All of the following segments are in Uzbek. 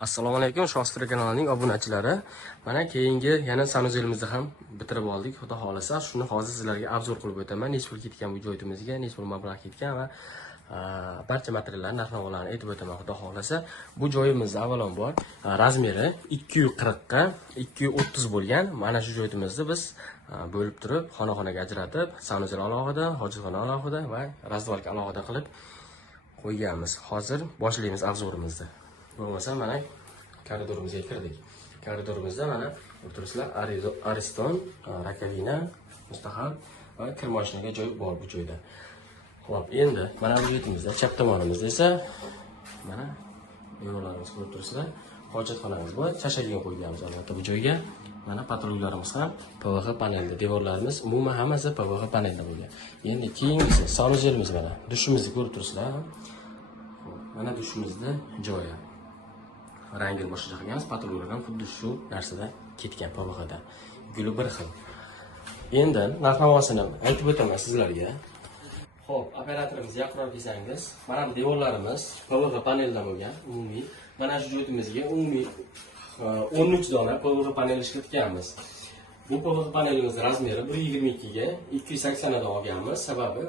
Assalomu alaykum Shostra kanalining obunachilari. Mana keyingi yana sanuzelimizni ham bitirib oldik. Xudo xolasa, shuni hozir sizlarga obzor qilib o'taman. Nech pul ketgan bu joyimizga, nech pul mablag' ketgan va barcha materiallar narx-navolarni aytib o'taman. Xudo xolasa, bu joyimiz avvalambor razmeri 240 ga 230 bo'lgan. Mana shu joyimizni biz bo'lib turib, xona-xonaga ajratib, sanuzel alohida, hojatxona alohida va razdvalka alohida qilib qo'yganmiz. Hozir boshlaymiz obzorimizni. Bo'lmasa mana koridorimizga kirdik. Koridorimizda mana o'tirsizlar ariston, rakovina, mustaham va kir mashinaga joy bor bu joyda. Xo'p, endi mana bu yetimizda chap tomonimizda esa mana devorlarimiz ko'rib turibsizlar. Hojatxonamiz bor. Chashagini qo'yganmiz albatta bu joyga. Mana patrullarimiz ham PVX panelda, devorlarimiz umuman hammasi PVX panelda bo'lgan. Endi keyingisi sanuzelimiz mana. Dushimizni ko'rib turibsizlar. Mana dushimizni joyi. Rangini boshqa qilganmiz, patrullar ham xuddi shu narsada ketgan PVXda. Guli bir xil. Endi narx-navosini aytib o'taman sizlarga. Xo'p, operatorimiz yaqinroq kelsangiz, mana bu devorlarimiz PVX paneldan bo'lgan, umumiy. Mana shu joyimizga umumiy 13 dona PVX panel ishlatganmiz. Bu PVX panelimizning razmeri 1.22 ga 280 dan olganmiz. Sababi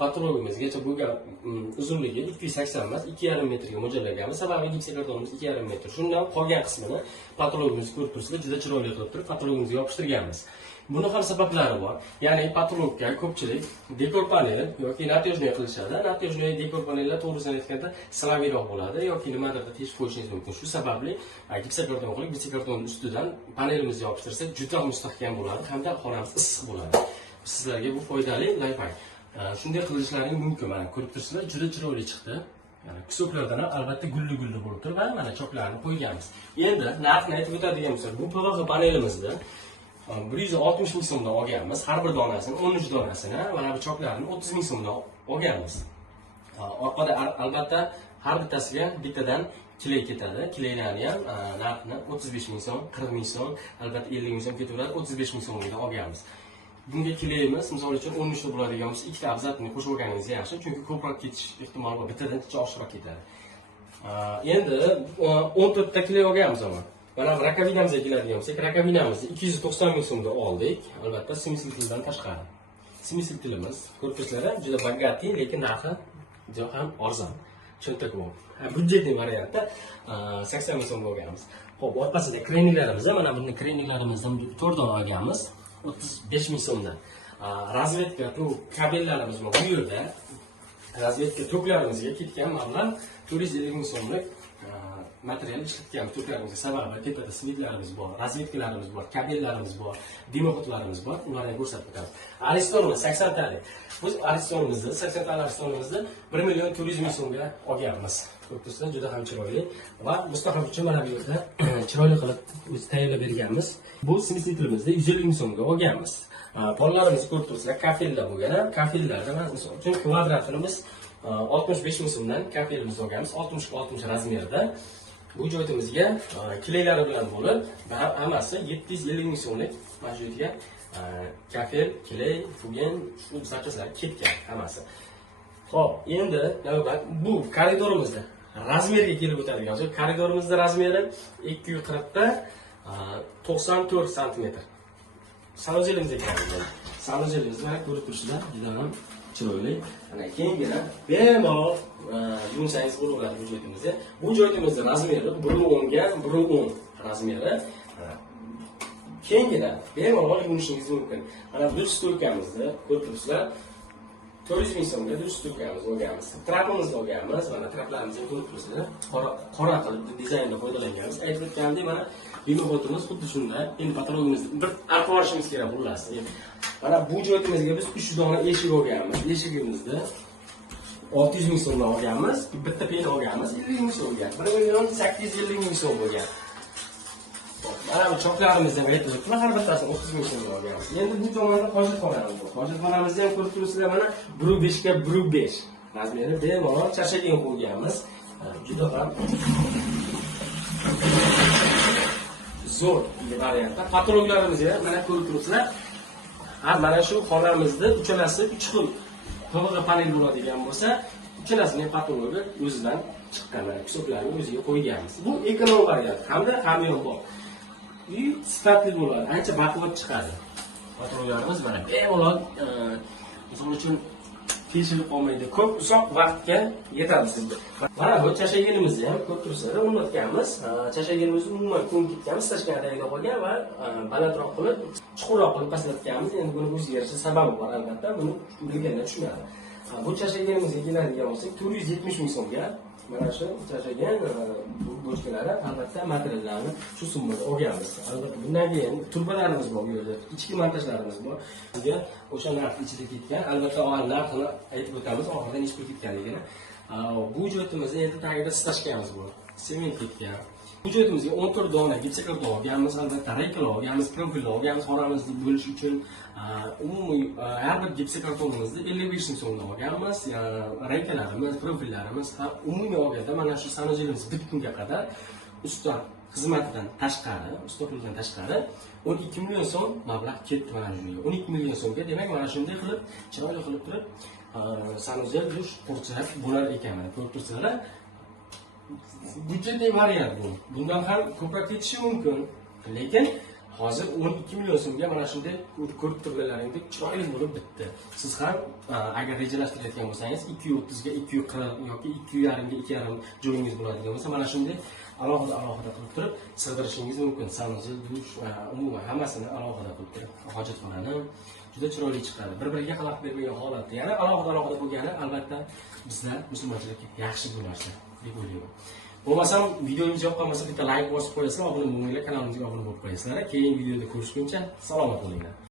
patrologimizgacha bo'lgan uzunligi 280 emas, 2,5 metrga mo'ljallaganmiz. Sababi gipsokartonimiz 2,5 metr. Shundan qolgan qismini patrologimiz ko'rib turibsizlar, juda chiroyli qilib turib patrologimizga yopishtirganmiz. Buni ham sabablari bor. Ya'ni patrologga ko'pchilik dekor panel yoki natejnoy qilishadi. Natejnoy dekor panellar to'g'risini aytganda silaviyroq bo'ladi yoki nimadir teshib qo'yishingiz mumkin. Shu sababli gipsokarton qilib, gipsokartonning ustidan panelimizni yopishtirsak, juda mustahkam bo'ladi hamda xonamiz issiq bo'ladi. Sizlarga bu foydali layfhak. Shunday qilishlaring mumkin. Mana ko'rib turibsizlar, juda chiroyli chiqdi. Ya'ni kusoklardan albatta gulli-gulli bo'lib turib, mana choklarni qo'yganmiz. Endi narxni aytib o'tadigan bo'lsak, bu PVX panelimizda 160 ming so'mdan olganmiz. Har bir donasini, 13 donasini, mana bu choklarni 30 ming so'mdan olganmiz. Orqada albatta har bittasiga bittadan kilay ketadi. Kilaylarni ham narxini 35 ming so'm, 40 ming so'm, albatta 50 ming so'm ketaveradi, 35 ming so'mga olganmiz. Bunga kilayimiz, misol uchun 13 ta bo'ladigan bo'lsa, ikkita abzatni qo'shib olganingiz yaxshi, chunki ko'proq ketish ehtimoli bor. Bittadan kecha oshiqroq ketadi. Endi 14 ta kilay olganmiz ama. Mana rakovinamizga keladigan bo'lsak, rakovinamizni 290 ming so'mda oldik. Albatta, semisiltildan tashqari. Semisiltilimiz ko'rib turibsizlar, juda bagati, lekin narxi juda ham arzon. Cho'ntak bu. Budjetli variantda 80 ming so'mga olganmiz. Xo'p, orqasida kreninglarimiz, mana bunday kreninglarimizdan 4 dona olganmiz. 35 ming so'mdan. Razvedka kabellarimiz bor. Bu yerda razvedka toklarimizga ketgan mablag' 450 ming so'mlik material ishlatgan toklarimizga. Sababi tepada svidlarimiz bor, razvedkalarimiz bor, kabellarimiz bor, dimoxodlarimiz bor. Ularni ko'rsatib o'tamiz. Aristonimiz 80 talik. Biz aristonimizni, 80 talik aristonimizni 1 million 400 ming so'mga olganmiz. Ko'ribsizlar, juda ham chiroyli va mustahkam uchun mana bu yerda chiroyli qilib o'zi tayyorlab berganmiz. Bu semisiltilimizni 150 ming so'mga olganmiz. Pollarimizni ko'rib turibsizlar, kafellar bo'lgan. Kafellarda mana misol uchun kvadratimiz 65 ming so'mdan kafelimizni olganmiz. 60 ga 60 razmerda. Bu joyimizga kilaylari bilan bo'lib, hammasi 750 ming so'mlik mana shu yerga kafel, kilay, fugen, shu zakazlar ketgan hammasi. Xo'p, endi navbat bu koridorimizda razmerga kelib o'tadigan bo'lsak, koridorimizning razmeri 240 ga 94 sm. Sanuzelimizga kelamiz. Sanuzelimizni ko'rib turibsizlar, juda ham chiroyli. Ana keyingina bemalol yumsangiz bo'laveradi bu joyimizda. Bu joyimizning razmeri 1.10 ga 1.10 razmeri. Keyingina bemalol yumishingiz mumkin. Mana bu stolkamizni ko'rib turibsizlar. 400 ming so'mga dush stolkamizni olganmiz. Trapimizni olganmiz. Mana traplarimizni ko'rib turibsizlar. Qora qilib dizaynda foydalanganmiz. Aytib o'tgandek, mana dimoxodimiz xuddi shunday. Endi patrolimizni bir arqib olishimiz kerak xullas. Mana bu joyimizga biz 3 dona eshik olganmiz. Eshigimizni 600 ming so'mdan olganmiz. Bitta peni olganmiz 50 ming so'mga. 1 million 850 ming so'm bo'lgan. Mana bu choklarimizni ham aytib o'tdim. Har bittasini 30 ming so'mga olganmiz. Endi bu tomonda hojatxonamiz bor. Hojatxonamizni ham ko'rib turibsizlar, mana 1.5 ga 1.5 razmeri bemalol chashagini qo'yganmiz. Juda ham zo'r variantda. Patologlarimizni ham mana ko'rib turibsizlar. Mana shu xonamizda uchalasi 3 xil PVX panel bo'ladigan bo'lsa, Uchalasining patologi o'zidan chiqqan hisoblarni o'ziga qo'yganmiz. Bu ekonom variant hamda hamyonbop. Sifatli bo'ladi, ancha baquvvat chiqadi. Patologlarimiz mana bemalol misol uchun teshilib qolmaydi. Ko'p uzoq vaqtga yetadi sizga. Mana bu chashaginimizni ham ko'p tursa o'rnatganmiz. Chashaginimizni umuman ko'mib ketganmiz, tashqaridagida qolgan va balandroq qilib, chuqurroq qilib pastlatganmiz. Endi buni o'zgarishi sababi bor albatta, buni bilganda tushunadi. Bu chashaginimizga keladigan bo'lsak, 470 ming so'mga mana shu chashagan bochkalari albatta materiallarni shu summada olganmiz. Albatta bundan keyin turbalarimiz bor, bu yerda ichki montajlarimiz bor. Bizga o'sha narx ichida ketgan, albatta narxini aytib o'tamiz, oxirida nechta ketganligini. Bu joyimizni endi tagida stashkamiz bor. Sement ketgan. Bu joyimizga 14 dona gipskarton olganmiz, albatta reykalar olganmiz, profillar olganmiz, xonamizni bo'lish uchun umumiy har bir gipskartonimizni 55 ming so'mdan olganmiz. Reykalarimiz, profillarimiz umumiy olganda mana shu sanajilimiz bitgunga qadar usta xizmatidan tashqari, usta pulidan tashqari 12 million so'm mablag' ketdi mana shu yerga. 12 million so'mga, demak mana shunday qilib, chiroyli qilib turib sanajil dush qurchak bo'lar ekan, mana ko'rib tursanlar. Budjetli variant bu. Bundan ham ko'proq ketishi mumkin. Lekin hozir 12 million so'mga mana shunday ko'rib turganlaringdek chiroyli bo'lib bitdi. Siz ham agar rejalashtirayotgan bo'lsangiz 230 ga 240 yoki 2,5 ga 2,5 joyingiz bo'ladigan bo'lsa, mana shunday alohida qilib turib sig'dirishingiz mumkin. Sanajil, dush, umuman hammasini alohida qilib turib hojatxonani juda chiroyli chiqadi. Bir-biriga xalaqit bermagan holatda, ya'ni alohida bo'lgani albatta bizlar musulmonchilikka yaxshi bu narsa deb o'ylayman. Bo'lmasam videomiz yoqqan bo'lsa bitta like bosib qo'yasizlar, obuna bo'lmanglar, kanalimizga obuna bo'lib qo'yasizlar. Keyingi videoda ko'rishguncha salomat bo'linglar.